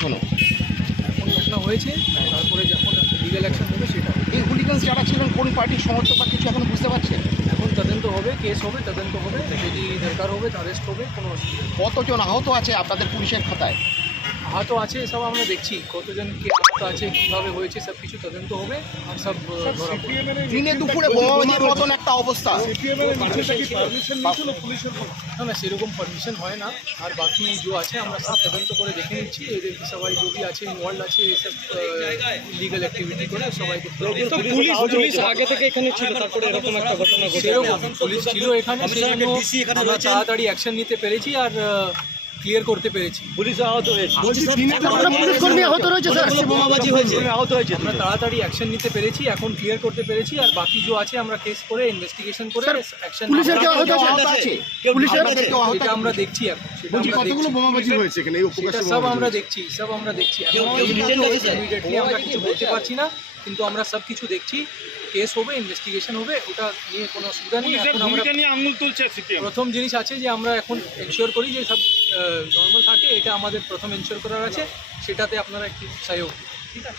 এখনো? এখন ঘটনা হয়েছে, তারপরে যখন লিগ্যাল অ্যাকশন হবে সেটা হবে। এই হুলিগানস যারা ছিলেন কোন পার্টির সমর্থক বা কিছু এখনো বুঝতে পারছেন? এখন তদন্ত হবে, কেস হবে, তদন্ত হবে, যদি দরকার হবে অ্যারেস্ট হবে, কোনো অসুবিধা নেই। কতজন আহত আছে আপনাদের পুলিশের খাতায়? আহত আছে সব আমরা দেখছি, কতজন কি আহত আছে, কীভাবে হয়েছে, সব কিছু তদন্ত হবে আর সব ধরা পড়বে। দিনে দুপুরে বোমাবাজির মতন একটা অবস্থা। না না, সেরকম পারমিশন হয় না। আর বাকি যে আছে আমরা সব তদন্ত করে দেখে নিচ্ছি, এদের সবাই যদি আছে ইনভলভ আছে এইসব ইলিগাল অ্যাক্টিভিটি করে সবাইকে পুলিশ আগে থেকে এখানে ছিল, তারপরে এরকম একটা ঘটনা ঘটে। সেরকম পুলিশ ছিল এখানে, সেজন্য আমরা তাড়াতাড়ি অ্যাকশন নিতে পেরেছি আর ক্লিয়ার করতে পেরেছি। আমরা তাড়াতাড়ি অ্যাকশন নিতে পেরেছি, এখন ক্লিয়ার করতে পেরেছি আর বাকি যে আছে আমরা কেস করে ইনভেস্টিগেশন করে অ্যাকশন এটা আমরা দেখছি এখন। কতগুলো বোমাবাজি হয়েছে এখানে? সেটা সব আমরা দেখছি, ইমিডিয়েটলি আমরা কিছু বলতে পারছি না, কিন্তু আমরা সব কিছু দেখছি। কেস হবে, ইনভেস্টিগেশন হবে, ওটা নিয়ে কোনো অসুবিধা নেই। এখন আমরা আঙুল তুলছে সিপিএম। প্রথম জিনিস আছে যে আমরা এখন এনশিওর করি যে সব নর্মাল থাকে, এটা আমাদের প্রথম এনশিওর করার আছে, সেটাতে আপনারা একটু সহযোগ, ঠিক আছে।